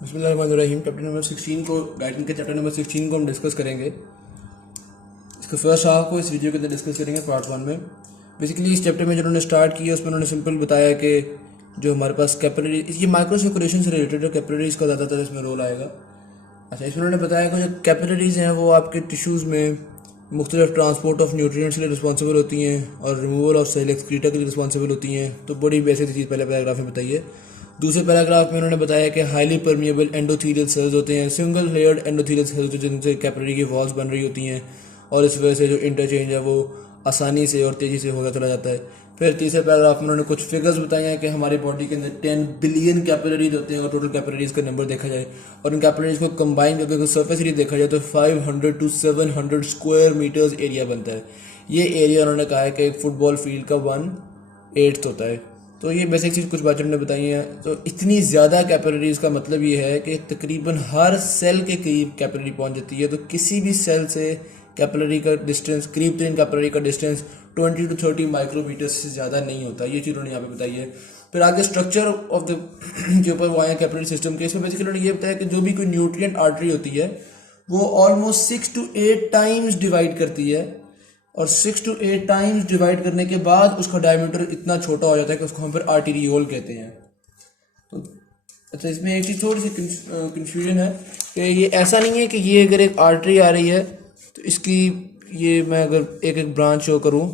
बिस्मिल्लाहिर्रहमानिर्रहीम। Chapter number 16 को guidance के चैप्टर नंबर 16 को हम डिस्कस करेंगे। इसका फर्स्ट हाफ को इस वीडियो के अंदर डिस्कस करेंगे पार्ट 1 में। बेसिकली इस चैप्टर में जो उन्होंने स्टार्ट किया उसमें उन्होंने सिंपल बताया कि जो हमारे पास कैपिलरी, ये माइक्रो सर्कुलेशन से रिलेटेड है, कैपिलरीज का ज़्यादातर इसमें रोल आएगा। अच्छा, इसमें उन्होंने बताया कि जो कैपिलरीज हैं वो आपके टिश्यूज़ में मुख्तलिफ ट्रांसपोर्ट ऑफ न्यूट्रिएंट्स के लिए रिस्पॉन्सिबल होती हैं और रिमूवल ऑफ सेल एक्सक्रीटा के लिए रिस्पॉन्सिबल होती हैं। तो बड़ी बेसिक चीज़ पहले पैराग्राफ में बताइए। दूसरे पैराग्राफ में उन्होंने बताया कि हाईली परमिएबल एंडोथीलियल सेल्स होते हैं, सिंगल लेयर्ड एंडोथीलियल सेल्स जिनसे कैपिलरी की वॉल्स बन रही होती हैं और इस वजह से जो इंटरचेंज है वो आसानी से और तेज़ी से होता चला जाता है। फिर तीसरे पैराग्राफ में उन्होंने कुछ फिगर्स बताए हैं कि हमारी बॉडी के अंदर 10 बिलियन कैपिलरीज होते हैं और टोटल कैपिलरीज का नंबर देखा जाए और इन कैपिलरीज को कंबाइन करके सरफेस एरिया देखा जाए तो 500 to 700 स्क्वायर मीटर्स एरिया बनता है। ये एरिया उन्होंने कहा है कि एक फुटबॉल फील्ड का 1/8 होता है। तो ये बेसिक चीज़ कुछ बातें उन्होंने बताई हैं। तो इतनी ज़्यादा कैपिलरीज का मतलब ये है कि तकरीबन हर सेल के करीब कैपिलरी पहुंच जाती है। तो किसी भी सेल से कैपिलरी का डिस्टेंस, करीब तरीन कैपिलरी का डिस्टेंस 20 to 30 माइक्रोमीटर से ज़्यादा नहीं होता। ये चीज़ उन्होंने यहाँ पे बताई है। फिर आगे स्ट्रक्चर ऑफ द के ऊपर वो आए कैपिलरी सिस्टम के। इसमें बेसिकली उन्होंने ये बताया कि जो भी कोई न्यूट्रिएंट आर्टरी होती है वो ऑलमोस्ट 6 to 8 टाइम्स डिवाइड करती है और 6 to 8 टाइम्स डिवाइड करने के बाद उसका डायमीटर इतना छोटा हो जाता है कि उसको हम फिर आर्टीरियोल कहते हैं। तो अच्छा, इसमें एक चीज़ थोड़ी सी कंफ्यूजन है कि ये ऐसा नहीं है कि ये अगर एक आर्टरी आ रही है तो इसकी ये मैं अगर एक एक ब्रांच शो करूँ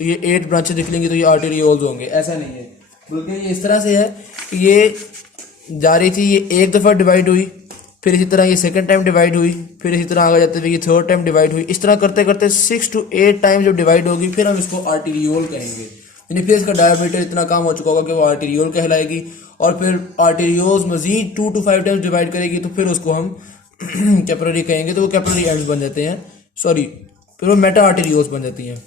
तो ये 8 ब्रांचेस निकलेंगी तो ये आर्टेरियोल्स होंगे, ऐसा नहीं है। बल्कि ये इस तरह से है कि ये जा रही थी, ये एक दफ़ा डिवाइड हुई, फिर इसी तरह ये सेकंड टाइम डिवाइड हुई, फिर इसी तरह आगे जाते हुए ये थर्ड टाइम डिवाइड हुई। इस तरह करते करते 6 to 8 टाइम जब डिवाइड होगी फिर हम इसको आर्टेरियोल कहेंगे। यानी फिर इसका डायमीटर इतना कम हो चुका होगा कि वो आर्टेरियोल कहलाएगी और फिर आर्टेरियोल्स मजीद 2 to 5 टाइम्स डिवाइड करेगी तो फिर उसको हम कैपिलरी कहेंगे। तो वो कैपिलरी एंड्स बन जाते हैं, सॉरी फिर वो मेटा आर्टेरियोल्स बन जाती हैं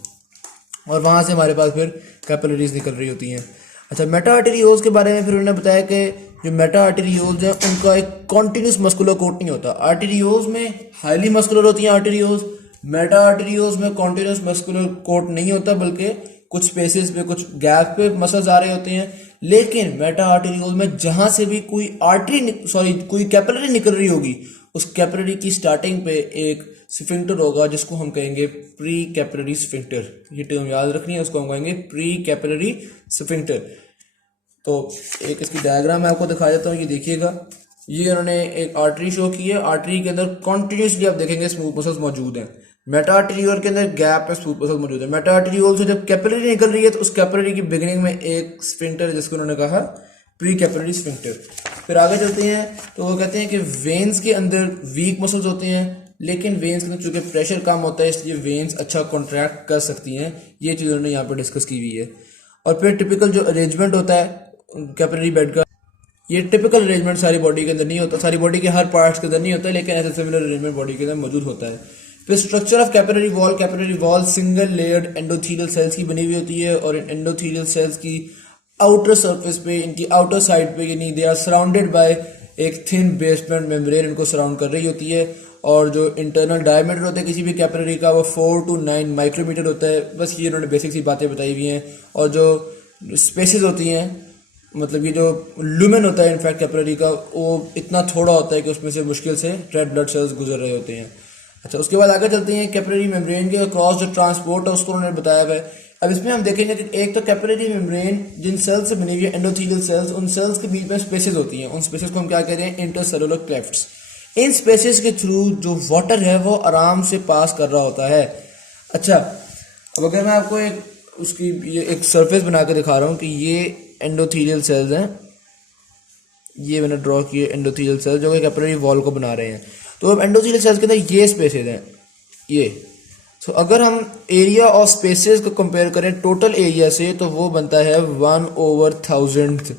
और वहाँ से हमारे पास फिर कैपिलरीज निकल रही होती हैं। अच्छा, मेटा आर्टेरियोल्स के बारे में फिर उन्होंने बताया कि जो मेटा आर्टेरियोल्स हैं उनका एक कॉन्टिन्यूस मस्कुलर कोट नहीं होता। आर्टेरियोल्स में हाईली मस्कुलर होती हैं आर्टेरियोल्स, मेटा आर्टेरियोल्स में कॉन्टिन्यूस मस्कुलर कोट नहीं होता बल्कि कुछ स्पेसेस पे, कुछ गैप पे मसल्स आ रहे होते हैं। लेकिन मेटा आर्टेरियोल्स में जहां से भी कोई कोई कैपिलरी निकल रही होगी उस कैपिलरी की स्टार्टिंग पे एक स्फिंक्टर होगा जिसको हम कहेंगे प्री कैपिलरी स्फिंक्टर। ये टर्म याद रखनी है, उसको हम कहेंगे प्री कैपिलरी स्फिंक्टर। तो एक इसकी डायग्राम मैं आपको दिखा देता हूँ, ये देखिएगा। ये उन्होंने एक आर्टरी शो की है, आर्टरी के अंदर कॉन्टिन्यूसली आप देखेंगे स्मूथ मसल्स मौजूद हैं। मेटा आर्टेरियोल के अंदर गैप पे स्मूथ मसल्स मौजूद है। मेटा आर्टेरियोल से जब कैपिलरी निकल रही है तो उस कैपिलरी की बिगिनिंग में एक स्फिंक्टर जिसको उन्होंने कहा प्री कैपिलरी स्फिंक्टर। फिर आगे चलते हैं तो वो कहते हैं कि वेन्स के अंदर वीक मसल्स होते हैं, लेकिन वेन्स के अंदर चूंकि प्रेशर कम होता है इसलिए वेन्स अच्छा कॉन्ट्रैक्ट कर सकती हैं। ये चीज़ उन्होंने यहाँ पर डिस्कस की हुई है। और फिर टिपिकल जो अरेंजमेंट होता है कैपिलरी बेड का, ये टिपिकल अरेंजमेंट सारी बॉडी के अंदर नहीं होता, सारी बॉडी के हर पार्ट्स के अंदर नहीं होता, लेकिन ऐसा सिमिलर अरेंजमेंट बॉडी के अंदर मौजूद होता है। फिर structure of capillary wall single layered endothelial cells की बनी हुई होती है और इन एंडोथीलियल सेल्स की आउटर सरफेस पे, इनकी आउटर साइड पे, यानी दे आर सराउंडेड बाय एक थिन बेसमेंट मेम्ब्रेन इनको सराउंड कर रही होती है। और जो इंटरनल डायमीटर होता है किसी भी कैपिलरी का वो 4 to 9 माइक्रोमीटर होता है। बस ये इन्होंने बेसिक सी बातें बताई हुई हैं। और जो स्पेसेस होती हैं, मतलब ये जो लुमेन होता है इनफैक्ट कैपिलरी का, वो इतना थोड़ा होता है कि उसमें से मुश्किल से रेड ब्लड सेल्स गुजर रहे होते हैं। अच्छा, उसके बाद आगे चलते हैं कैपिलरी मेम्ब्रेन के क्रॉस जो ट्रांसपोर्ट है उसको उन्होंने बताया हुआ है। अब इसमें हम देखेंगे कि एक तो कैपिलरी मेम्ब्रेन जिन सेल्स से बनी हुई है एंडोथीलियल सेल्स, उन सेल्स के बीच में स्पेसेस होती हैं। उन स्पेसेस को हम क्या कहते हैं? Intercellular clefts. इन स्पेसेस के थ्रू जो वाटर है वो आराम से पास कर रहा होता है। अच्छा, अब अगर मैं आपको ये एक सरफेस बना के दिखा रहा हूँ कि ये एंडोथीलियल सेल्स हैं, ये मैंने ड्रॉ किए एंडोथीलियल सेल्स जो कि कैपिलरी वॉल को बना रहे हैं। तो अब एंडोथीलियल सेल्स के अंदर ये स्पेसेस हैं, ये। तो अगर हम एरिया ऑफ स्पेसेस को कंपेयर करें टोटल एरिया से तो वो बनता है 1/1000।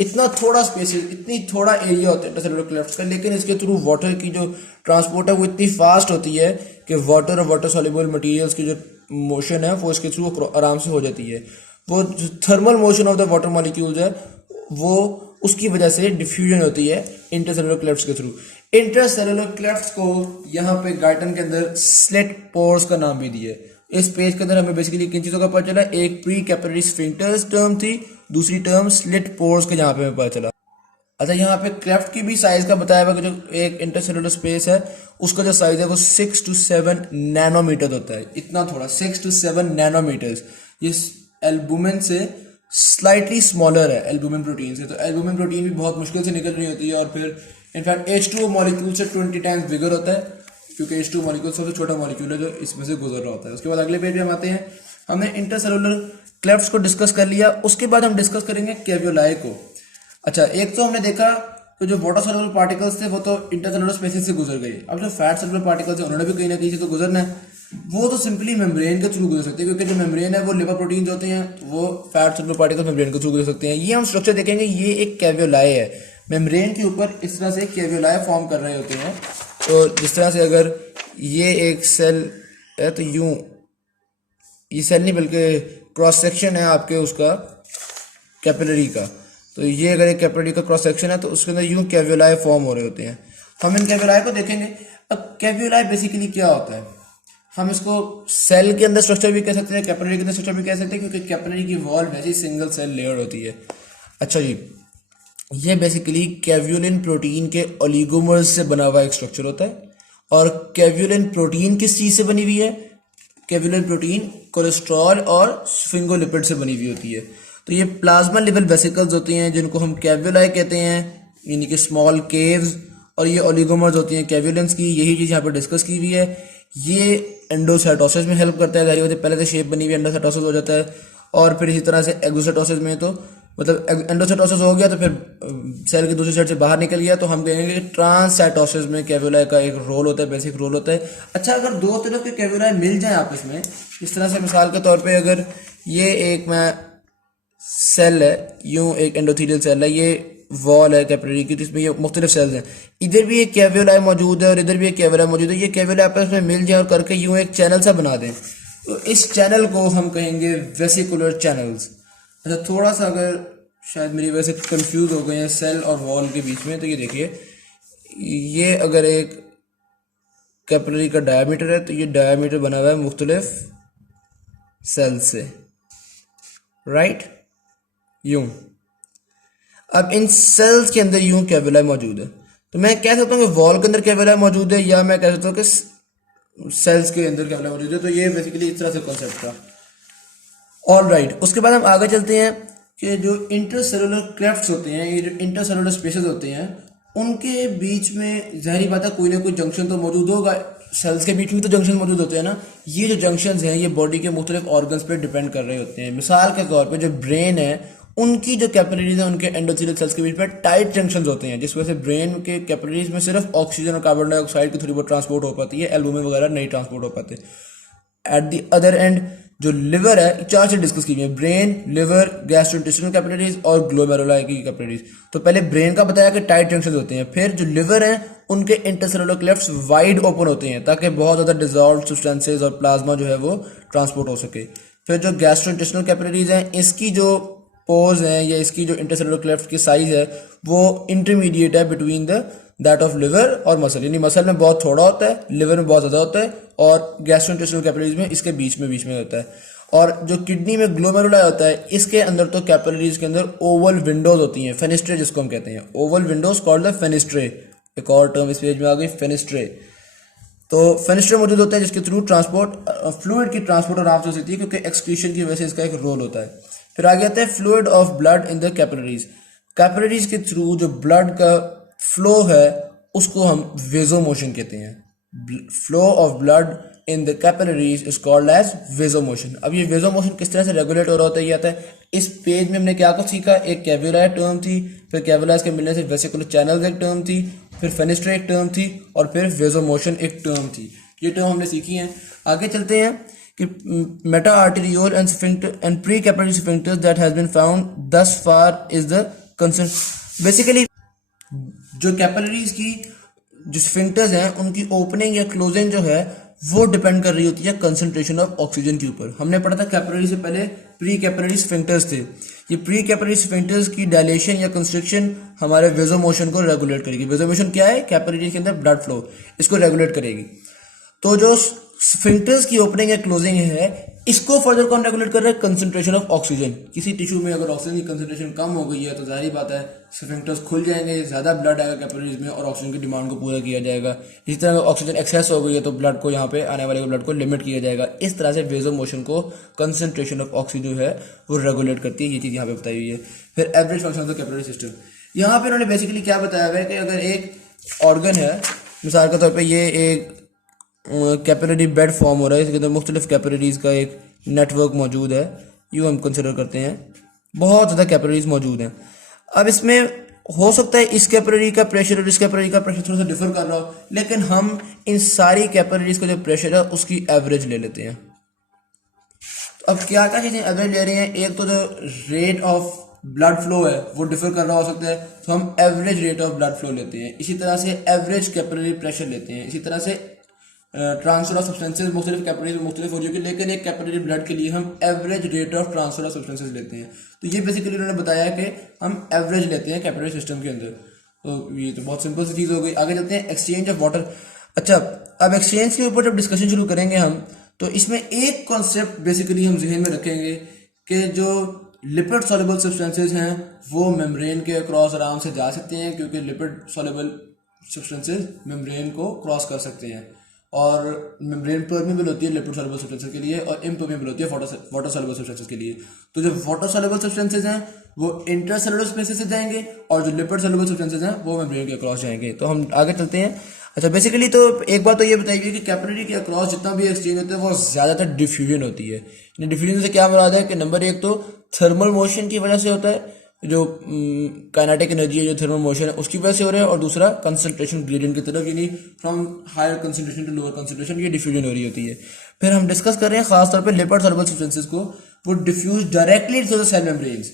इतना थोड़ा स्पेसेस, इतनी थोड़ा एरिया होता है इंटरसेलुलर क्लेफ्ट्स का, लेकिन इसके थ्रू वाटर की जो ट्रांसपोर्ट है वो इतनी फास्ट होती है कि वाटर और वाटर सॉल्युबल मटेरियल्स की जो मोशन है वो इसके थ्रू आराम से हो जाती है। वो thermal motion of the water molecules है वो उसकी वजह से डिफ्यूजन होती है इंटरसेलुलर क्लेफ्ट्स के थ्रू। इंटरसेलुलर क्लेफ्ट्स को यहाँ पे गाइटन के अंदर स्लिट पोर्स का नाम भी दिया है। इस पेज के अंदर हमें बेसिकली किन चीज़ों का पता चला? एक प्री कैपिलरी स्फिंक्टर्स टर्म थी, दूसरी टर्म स्लिट पोर्स के यहाँ पे हमें पता चला। अच्छा, यहाँ पे क्लेफ्ट की भी साइज का बताया हुआ कि जो एक इंटरसेलुलर स्पेस है उसका जो साइज है वो 6 to 7 नैनोमीटर होता है, इतना थोड़ा 6 to 7 नैनोमीटर्स। ये एल्बुमिन से स्लाइटली स्मॉलर है, एल्बुमिन प्रोटीन से। तो एल्बुमिन प्रोटीन भी बहुत मुश्किल से निकल रही होती है, और फिर इनफैक्ट H2O मॉलिक्यूल से 20 टाइम्स बिगर होता है, क्योंकि H2O मॉलिक्यूल सबसे छोटा मॉलिक्यूल है जो इसमें से गुजर रहा होता है। उसके बाद अगले पेज पे हम आते हैं, हमने इंटरसेलुलर क्लेफ्ट्स को डिस्कस कर लिया, उसके बाद हम डिस्कस करेंगे कैवियोलाई को। अच्छा, एक तो हमने देखा कि जो वाटर सॉल्युबल पार्टिकल्स थे वो तो इंटरसेलुलर स्पेसेस से गुजर गए। अब जो फैट सॉल्युबल पार्टिकल्स हैं उन्होंने भी कहीं ना कहीं से तो गुजरना है, वो तो सिंपली मेम्ब्रेन के थ्रू गुजर सकते हैं, क्योंकि जो मेम्ब्रेन है वो लिवर प्रोटीन्स होते हैं, वो फैट सॉल्युबल पार्टिकल्स मेम्ब्रेन के थ्रू गुजर सकते हैं। ये हम स्ट्रक्चर देखेंगे, ये एक कैवियोलाई है, मेम्ब्रेन के ऊपर इस तरह से कैवियोलाई फॉर्म कर रहे होते हैं। तो जिस तरह से अगर ये एक सेल है तो यूं, ये सेल नहीं बल्कि क्रॉस सेक्शन है आपके उसका कैपिलरी का, तो ये अगर एक कैपिलरी का क्रॉस सेक्शन है तो उसके अंदर यूं कैवियोलाई फॉर्म हो रहे होते हैं। हम इन कैवियोलाई को देखेंगे। अब कैवियोलाई बेसिकली क्या होता है, हम इसको सेल के अंदर स्ट्रक्चर भी कह सकते हैं, कैपिलरी के अंदर स्ट्रक्चर भी कह सकते हैं, क्योंकि कैपिलरी की वॉल वैसी सिंगल सेल लेयर होती है। अच्छा जी, ये बेसिकली कैवियोलिन प्रोटीन के ओलिगोमर्स से बना हुआ एक स्ट्रक्चर होता है। और कैवियोलिन प्रोटीन किस चीज से बनी हुई है, कैवियोलिन प्रोटीन कोलेस्ट्रॉल और स्फिंगोलिपिड से बनी हुई होती है। तो ये प्लाज्मा लेवल वेसिकल्स होती हैं जिनको हम कैवियोलाई कहते हैं, यानी कि स्मॉल केव्स, और ये ओलिगोमर्स होती हैं कैवियोलिन्स की। यही चीज यहाँ पर डिस्कस की हुई है। ये एंडोसाइटोसिस में हेल्प करता है, जाहिर बात है पहले से शेप बनी हुई एंडोसाइटोसिस हो जाता है, और फिर इसी तरह से एक्सोसाइटोसिस में तो मतलब एंडोसाइटोसिस हो गया तो फिर सेल की दूसरी साइड से बाहर निकल गया, तो हम कहेंगे कि ट्रांससाइटोसिस में कैवियोलाई का एक रोल होता है, बेसिक रोल होता है। अच्छा, अगर दो तरफ के कैवियोलाई मिल जाए आपस में, इस तरह से मिसाल के तौर पे अगर ये एक मैं सेल है, यूं एक एंडोथीलियल सेल है, ये वॉल है कैपिलरी की, जिसमें ये मुख्तलिफ सेल्स हैं, इधर भी एक कैवियोलाई मौजूद है और इधर भी एक कैवियोलाई मौजूद है। ये कैवियोलाई आपस में मिल जाए और करके यूं एक चैनल सा बना दें, तो इस चैनल को हम कहेंगे वेसिकुलर चैनल्स। अच्छा, थोड़ा सा अगर शायद मेरी वजह से कंफ्यूज हो गए हैं सेल और वॉल के बीच में, तो ये देखिए, ये अगर एक कैपिलरी का डायमीटर है तो ये डायमीटर बना हुआ है मुख्तलिफ सेल से, राइट, यूं। अब इन सेल्स के अंदर यूं कैवियोलाई मौजूद है, तो मैं कह सकता हूँ कि वॉल के अंदर कैवियोलाई मौजूद है, या मैं कह सकता हूँ कि सेल्स के अंदर कैवियोलाई मौजूद है। तो ये बेसिकली इस तरह से कॉन्सेप्ट था। ऑल राइट, उसके बाद हम आगे चलते हैं कि जो इंटरसेलुलर क्लेफ्ट्स होते हैं, ये जो इंटरसेलुलर स्पेसेस होते हैं, उनके बीच में जाहिर बात है कोई ना कोई जंक्शन तो मौजूद होगा। सेल्स के बीच में तो जंक्शन मौजूद होते हैं ना। ये जो जंक्शंस हैं ये बॉडी के मुख्तलिफ ऑर्गन्स पे डिपेंड कर रहे होते हैं। मिसाल के तौर पे जो ब्रेन है, उनकी जो कैपिलरीज है उनके एंडोथेलियल सेल्स के बीच में टाइट जंक्शंस होते हैं, जिस वजह से ब्रेन के कैपिलरीज में सिर्फ ऑक्सीजन और कार्बन डाइऑक्साइड की थोड़ी बहुत ट्रांसपोर्ट हो पाती है, एल्बुमिन वगैरह नहीं ट्रांसपोर्ट हो पाते। एट द अदर एंड जो लिवर है, चार से डिस्कस की है, ब्रेन, लिवर, गैस्ट्रोइंटेस्टिनल कैपिलरीज और ग्लोमेरुलाई की कैपिलरीज। तो पहले ब्रेन का बताया कि टाइट जंक्शंस होते हैं, फिर जो लिवर है उनके इंटरसेलुलर क्लेफ्ट्स वाइड ओपन होते हैं ताकि बहुत ज़्यादा डिजॉल्व सब्सटेंसेज और प्लाज्मा जो है वो ट्रांसपोर्ट हो सके। फिर जो गैस्ट्रोइंटेस्टिनल कैपिलरीज हैं, इसकी जो पोर्स हैं या इसकी जो इंटरसेलुलर क्लेफ्ट की साइज है वो इंटरमीडिएट है between the that of liver और मसल, यानी मसल में बहुत थोड़ा होता है, लिवर में बहुत ज़्यादा होता है, और गैस्ट्रोइंटेस्टिनल कैपिलरीज में इसके बीच में होता है। और जो किडनी में ग्लोमेरुलाई होता है, इसके अंदर तो कैपिलरीज के अंदर ओवल विंडोज होती हैं, फेनिस्ट्रे जिसको हम कहते हैं, ओवल विंडोज कॉल्ड द फेनिस्ट्रे। एक और टर्म इस पेज में आ गई, फेनिस्ट्रे। तो फेनिस्ट्रे मौजूद होता है जिसके थ्रू ट्रांसपोर्ट फ्लूइड की ट्रांसपोर्ट आराम से हो सकती है, क्योंकि एक्सक्रीशन की वजह से इसका एक रोल होता है। फिर आगे आता है fluid of blood in the capillaries. Capillaries के थ्रू जो ब्लड का फ्लो है उसको हम वेजोमोशन कहते हैं। Flow of blood in the capillaries is called as vasomotion. अब ये वेजोमोशन किस तरह से रेगुलेट हो रहा होता है, ये आता है इस पेज में। हमने क्या कुछ सीखा, एक कैवियोलाई टर्म थी, फिर कैवियोलाइज के मिलने से वेसिकुलर चैनल्स एक टर्म थी, फिर फेनिस्ट्रे एक टर्म थी, और फिर वेजोमोशन एक टर्म थी। ये टर्म हमने सीखी हैं। आगे चलते हैं कि metarteriole and sphincter and pre capillary sphincters that has been found thus far is the concern. Basically जो कैपिलरीज की जो स्फिंक्टर्स हैं उनकी ओपनिंग या क्लोजिंग जो है वो डिपेंड कर रही होती है कंसंट्रेशन ऑफ ऑक्सीजन के ऊपर। हमने पढ़ा था कैपिलरी से पहले प्री कैपिलरी स्फिंक्टर्स थे। ये प्री कैपिलरी स्फिंक्टर्स की डायलेशन या कंस्ट्रिक्शन हमारे वेजोमोशन को रेगुलेट करेगी। वेजोमोशन क्या है, कैपिलरी के अंदर ब्लड फ्लो, इसको रेगुलेट करेगी। तो जो स्फिंक्टर्स की ओपनिंग या क्लोजिंग है, इसको फर्दर कौन रेगुलेट कर रहा है? Concentration of oxygen. किसी टिश्यू में अगर ऑक्सीजन की कंसंट्रेशन कम हो गई है तो जाहिर बात है स्फिंक्टर्स खुल जाएंगे, ज्यादा ब्लड आएगा कैपिलरीज में और ऑक्सीजन की डिमांड को पूरा किया जाएगा। इसी तरह ऑक्सीजन एक्सेस हो गई है तो ब्लड को यहाँ पे आने वाले ब्लड को लिमिट किया जाएगा। इस तरह से वेजो मोशन को कंसंट्रेशन ऑफ ऑक्सीजन जो है वो रेगुलेट करती है। ये चीज यहाँ पे बताई हुई है। फिर average function of the capillary system, यहाँ पे उन्होंने बेसिकली क्या बताया हुआ है कि अगर एक ऑर्गन है, मिसाल के तौर पर ये एक कैपिलरी बेड फॉर्म हो रहा है, इसके अंदर मुख्तलिफ कैपिलरीज का एक नेटवर्क मौजूद है, यूँ हम कंसिडर करते हैं, बहुत ज़्यादा कैपिलरीज मौजूद हैं। अब इसमें हो सकता है इस कैपिलरी का प्रेशर और इस कैपिलरी का प्रेशर थोड़ा सा डिफर कर रहा हो, लेकिन हम इन सारी कैपिलरीज का जो प्रेशर है उसकी एवरेज ले लेते हैं। तो अब क्या क्या चीज़ें एवरेज ले रहे हैं? एक तो जो रेट ऑफ ब्लड फ्लो है वो डिफर कर रहा हो सकता है, तो हम average rate of blood flow लेते हैं। इसी तरह से एवरेज कैपिलरी प्रेशर लेते हैं। इसी तरह से ट्रांसफर ऑफ सब्सटेंसेज मुख्तलिफ कैपिलरीज में मुख्तलिफ हो जाएगी, लेकिन एक कैपिलरी ब्लड के लिए हम average rate of transfer of substances लेते हैं। तो ये बेसिकली उन्होंने बताया कि हम एवरेज लेते हैं कैपिलरी सिस्टम के अंदर। तो ये तो बहुत सिंपल सी चीज़ हो गई। आगे चलते हैं एक्सचेंज ऑफ वाटर। अच्छा, अब एक्सचेंज के ऊपर जब डिस्कशन शुरू करेंगे हम, तो इसमें एक कॉन्सेप्ट बेसिकली हम जहन में रखेंगे कि जो लिपिड सॉल्युबल सब्सटेंसेज हैं वो मेम्ब्रेन के क्रॉस आराम से जा सकते हैं, क्योंकि लिपिड सॉल्युबल सब्सटेंसेज मेम्ब्रेन को क्रॉस कर सकते हैं। और मेम्ब्रेन परमेबल होती है लिपिड सॉल्युबल सब्सटेंसेज के लिए और इम्परमेबल होती है वाटर सॉल्युबल सब्सटेंसेज के लिए। तो जो वाटर सॉल्युबल सब्सटेंसेज हैं वो इंटरसेलुलर स्पेसेस से जाएंगे और जो लिपिड सॉल्युबल सब्सटेंसेज हैं वो मेम्ब्रेन के अक्रॉस जाएंगे। तो हम आगे चलते हैं। अच्छा, बेसिकली तो एक बात तो ये बताई गई कि कैपिलरी के अक्रॉस जितना भी एक्सचेंज होता है वो ज़्यादातर डिफ्यूजन होती है। डिफ्यूजन से क्या मुराद है कि नंबर एक तो थर्मल मोशन की वजह से होता है, जो काइनेटिक एनर्जी है, जो थर्मल मोशन है उसकी वजह से हो रहा है, और दूसरा कंसंट्रेशन ग्रेडियंट की तरफ, यानी from higher concentration to lower concentration, ये डिफ्यूजन हो रही होती है। फिर हम डिस्कस कर रहे हैं खासतौर पे लिपिड सॉल्युबल सब्सटेंसेज को, वो diffuse directly through the cell membranes.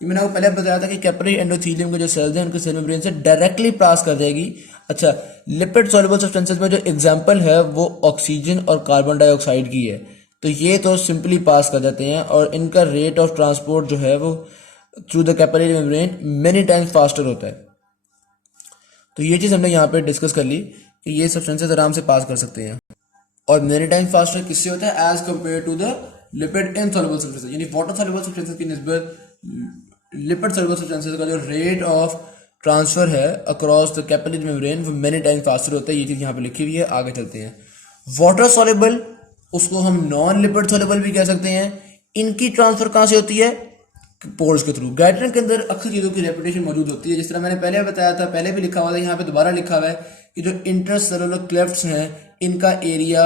ये मैंने आपको पहले बताया था कि कैपिलरी एंडोथेलियम के जो सेल्स हैं उनके सेल मेम्ब्रेन से डायरेक्टली पास कर जाएगी। अच्छा, लिपिड सॉल्युबल सब्सटेंसेज में जो एग्जांपल है वो ऑक्सीजन और कार्बन डाइऑक्साइड की है, तो ये तो सिंपली पास कर जाते हैं और इनका रेट ऑफ ट्रांसपोर्ट जो है वो through the capillary membrane many times faster होता है। तो ये चीज़ हमने यहाँ पे डिस्कस कर ली कि ये सब्सटेंसेस आराम से पास कर सकते हैं। और मेनी टाइम्स फास्टर किससे होता है? As compare to the lipid insoluble substances, यानी वाटर सॉल्युबल सब्सटेंसेस की निस्बत लिपिड सॉल्युबल सब्सटेंसेस का जो रेट ऑफ ट्रांसफर है अक्रॉस द कैपिलरी मेम्ब्रेन वो मेनी टाइम्स फास्टर होता है। ये चीज़ यहाँ पे लिखी हुई है। आगे चलते हैं। वाटर सॉल्युबल, उसको हम नॉन लिपिड सॉल्युबल भी कह सकते हैं। इनकी ट्रांसफर कहाँ से होती है? पोर्स के थ्रू। गाइड्रेंट के अंदर अक्सर चीज़ों की रेपुटेशन मौजूद होती है, जिस तरह मैंने पहले बताया था, पहले भी लिखा हुआ था, यहाँ पे दोबारा लिखा हुआ है कि जो इंटरसेलुलर क्लेफ्ट्स हैं इनका एरिया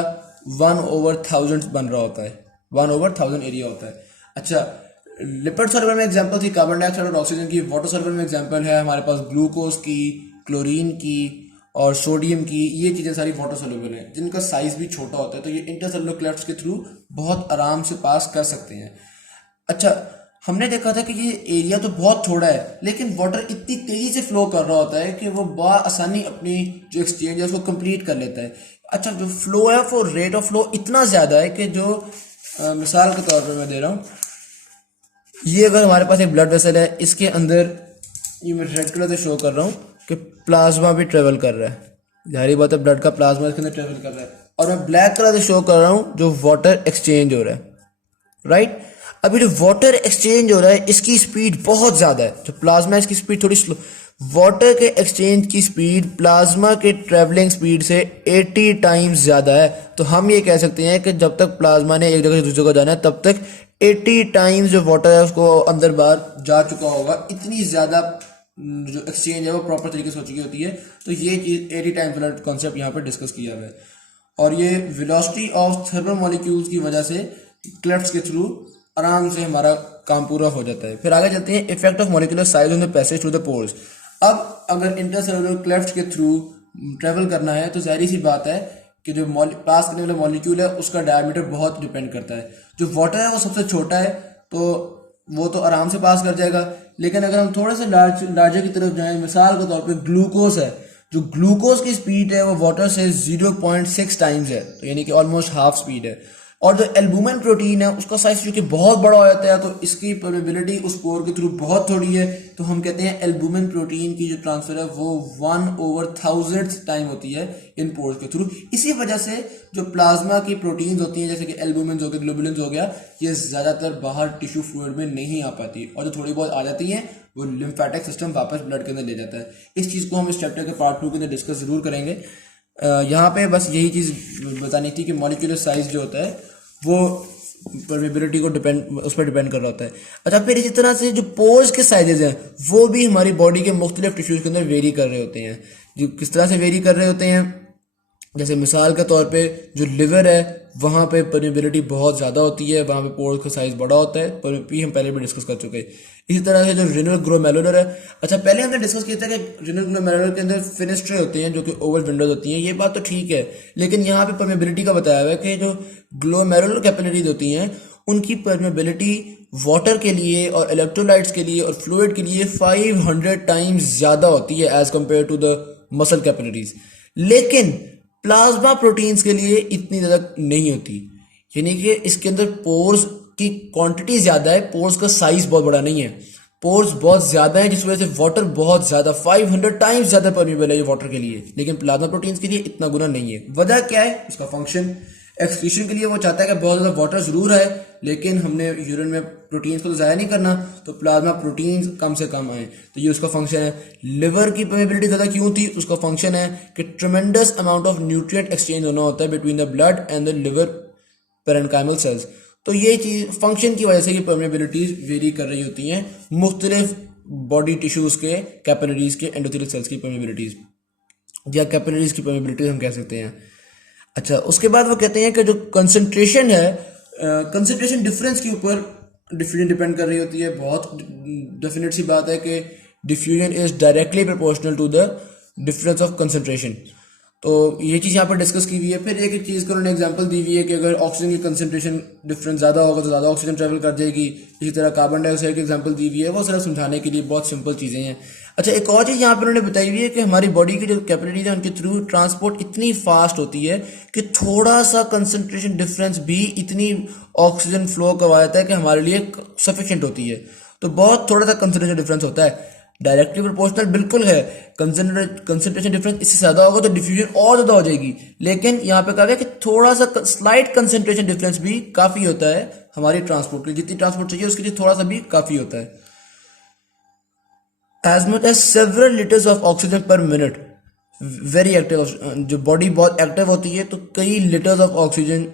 1/1000 बन रहा होता है, 1/1000 एरिया होता है। अच्छा, लिपिड सॉल्युबल में एग्जांपल थी कार्बन डाइऑक्साइड और ऑक्सीजन की। वाटर सॉल्युबल में एग्जांपल है हमारे पास ग्लूकोज की, क्लोरीन की और सोडियम की। ये चीज़ें सारी वाटर सॉल्युबल हैं जिनका साइज भी छोटा होता है, तो ये इंटरसेलुलर क्लेफ्ट्स के थ्रू बहुत आराम से पास कर सकते हैं। अच्छा, हमने देखा था कि ये एरिया तो बहुत थोड़ा है, लेकिन वाटर इतनी तेजी से फ्लो कर रहा होता है कि वो आसानी अपनी जो एक्सचेंज है उसको कंप्लीट कर लेता है। अच्छा, जो फ्लो है वो रेट ऑफ फ्लो इतना ज़्यादा है कि जो मिसाल के तौर पर मैं दे रहा हूँ, ये अगर हमारे पास एक ब्लड वेसल है, इसके अंदर ये मैं रेड कलर से शो कर रहा हूँ कि प्लाज्मा भी ट्रेवल कर रहा है। जाहिर बात है ब्लड का प्लाज्मा इसके अंदर ट्रेवल कर रहा है, और मैं ब्लैक कलर से शो कर रहा हूँ जो वाटर एक्सचेंज हो रहा है, राइट। अभी जो वाटर एक्सचेंज हो रहा है इसकी स्पीड बहुत ज़्यादा है, जो प्लाज्मा है इसकी स्पीड थोड़ी स्लो। वाटर के एक्सचेंज की स्पीड प्लाज्मा के ट्रेवलिंग स्पीड से 80 टाइम्स ज़्यादा है। तो हम ये कह सकते हैं कि जब तक प्लाज्मा ने एक जगह से दूसरी जगह जाना है तब तक 80 टाइम्स जो वाटर है उसको अंदर बाहर जा चुका होगा। इतनी ज़्यादा जो एक्सचेंज है वो प्रॉपर तरीके से हो चुकी होती है। तो ये चीज़ 80 टाइम्स वाला कॉन्सेप्ट यहाँ पर डिस्कस किया हुआ है, और ये वेलोसिटी ऑफ थर्मल मॉलिक्यूल्स की वजह से क्लेफ्ट्स के थ्रू आराम से हमारा काम पूरा हो जाता है। फिर आगे चलते हैं, effect of molecular size on the passage through the pores. अब अगर इंटरसेलुलर क्लेफ्ट्स के थ्रू ट्रेवल करना है तो जाहिर सी बात है कि जो पास करने वाला मॉलिक्यूल है उसका डायमीटर बहुत डिपेंड करता है। जो वाटर है वो सबसे छोटा है तो वो तो आराम से पास कर जाएगा, लेकिन अगर हम थोड़े से लार्जर की तरफ जाएं, मिसाल के तौर पे ग्लूकोज है, जो ग्लूकोज की स्पीड है वो वाटर से 0.6 टाइम्स है, तो यानी कि ऑलमोस्ट हाफ स्पीड है। और जो एल्बुमिन प्रोटीन है उसका साइज जो कि बहुत बड़ा हो जाता है, तो इसकी परमेबिलिटी उस पोर के थ्रू बहुत थोड़ी है, तो हम कहते हैं एल्बुमिन प्रोटीन की जो ट्रांसफर है वो 1/1000 टाइम होती है इन पोर्स के थ्रू। इसी वजह से जो प्लाज्मा की प्रोटीन्स होती हैं जैसे कि एल्बुमिन हो गया, ग्लोबुलिन हो गया, ये ज्यादातर बाहर टिश्यू फ्लूइड में नहीं आ पाती, और जो थोड़ी बहुत आ जाती हैं वो लिम्फेटिक सिस्टम वापस ब्लड के अंदर ले जाता है। इस चीज को हम इस चैप्टर के पार्ट 2 के अंदर डिस्कस जरूर करेंगे। यहाँ पे बस यही चीज बतानी थी कि मॉलिक्यूलर साइज जो होता है वो परमेबिलिटी को उस पर डिपेंड कर रहा होता है। अच्छा, फिर इसी तरह से जो पोर्स के साइजेस हैं वो भी हमारी बॉडी के मुख्तलिफ टिश्यूज के अंदर वेरी कर रहे होते हैं। जो किस तरह से वेरी कर रहे होते हैं, जैसे मिसाल के तौर पे जो लिवर है वहाँ पे परमेबिलिटी बहुत ज़्यादा होती है, वहाँ पे पोर्स का साइज बड़ा होता है, पर हम पहले भी डिस्कस कर चुके हैं। इसी तरह से जो रिनल ग्लोमेरुलर है, अच्छा पहले हमने डिस्कस किया था कि रिनल ग्लोमेरुलर के अंदर फिनेस्ट्रे होते हैं जो कि ओवल विंडोज होती हैं, ये बात तो ठीक है, लेकिन यहाँ पे परमेबिलिटी का बताया हुआ है कि जो ग्लोमेरुलर कैपिलरीज होती हैं उनकी परमेबिलिटी वाटर के लिए और इलेक्ट्रोलाइट्स के लिए और फ्लूइड के लिए 500 टाइम्स ज़्यादा होती है as compare to the muscle capillaries, लेकिन प्लाज्मा प्रोटीन्स के लिए इतनी ज़्यादा नहीं होती। यानी कि इसके अंदर पोर्स की क्वांटिटी ज़्यादा है, पोर्स का साइज बहुत बड़ा नहीं है, पोर्स बहुत ज़्यादा है, जिस वजह से वाटर बहुत ज़्यादा 500 टाइम्स ज़्यादा परमेबल है ये वाटर के लिए, लेकिन प्लाज्मा प्रोटीन्स के लिए इतना गुना नहीं है। वजह क्या है? उसका फंक्शन। एक्सक्रीशन के लिए वो चाहता है कि बहुत ज़्यादा वाटर ज़रूर है, लेकिन हमने यूरिन में प्रोटीन्स को तो ज़ाया नहीं करना, तो प्लाज्मा प्रोटीन्स कम से कम आए, तो ये उसका फंक्शन है। लिवर की परमेबिलिटी ज़्यादा क्यों थी? उसका फंक्शन है कि tremendous amount of nutrient exchange होना होता है between the blood and the liver parenchymal cells, तो ये चीज़ फंक्शन की वजह से ये परमेबिलिटीज वेरी कर रही होती हैं मुख्तलिफ बॉडी टिश्यूज़ के, कैपिलरीज के, एंडोथेलियल सेल्स की परमेबिलिटीज, या कैपिलरीज की परमेबिलिटीज हम कह सकते हैं। अच्छा, उसके बाद वो कहते हैं कि जो कंसंट्रेशन है, कंसंट्रेशन डिफरेंस के ऊपर डिफ्यूजन डिपेंड कर रही होती है। बहुत डेफिनेट सी बात है कि diffusion is directly proportional to the difference of concentration, तो ये चीज़ यहाँ पर डिस्कस की हुई है। फिर एक चीज़ का उन्होंने एग्जांपल दी हुई है कि अगर ऑक्सीजन की कंसंट्रेशन डिफरेंस ज़्यादा होगा तो ज़्यादा ऑक्सीजन ट्रैवल कर जाएगी। इसी तरह कार्बन डाइऑक्साइड की एग्जांपल दी हुई है, वो सिर्फ समझाने के लिए, बहुत सिंपल चीज़ें हैं। अच्छा, एक और चीज़ यहाँ पर उन्होंने बताई हुई है कि हमारी बॉडी की जो कैपिलरीज है उनके थ्रू ट्रांसपोर्ट इतनी फास्ट होती है कि थोड़ा सा कंसंट्रेशन डिफरेंस भी इतनी ऑक्सीजन फ्लो करवा देता है कि हमारे लिए सफिशिएंट होती है। तो बहुत थोड़ा सा कंसंट्रेशन डिफरेंस होता है, डायरेक्टली प्रोपोर्शनल बिल्कुल है, कंसंट्रेशन डिफरेंस इससे ज़्यादा होगा तो डिफ्यूजन और ज़्यादा हो जाएगी, लेकिन यहाँ पे कहा गया कि थोड़ा सा स्लाइट कंसंट्रेशन डिफरेंस भी काफ़ी होता है हमारी ट्रांसपोर्ट के लिए, जितनी ट्रांसपोर्ट चाहिए उसके लिए थोड़ा सा भी काफ़ी होता है। As much as several litres of oxygen per minute, very active, जो बॉडी बहुत एक्टिव होती है तो कई लीटर्स ऑफ ऑक्सीजन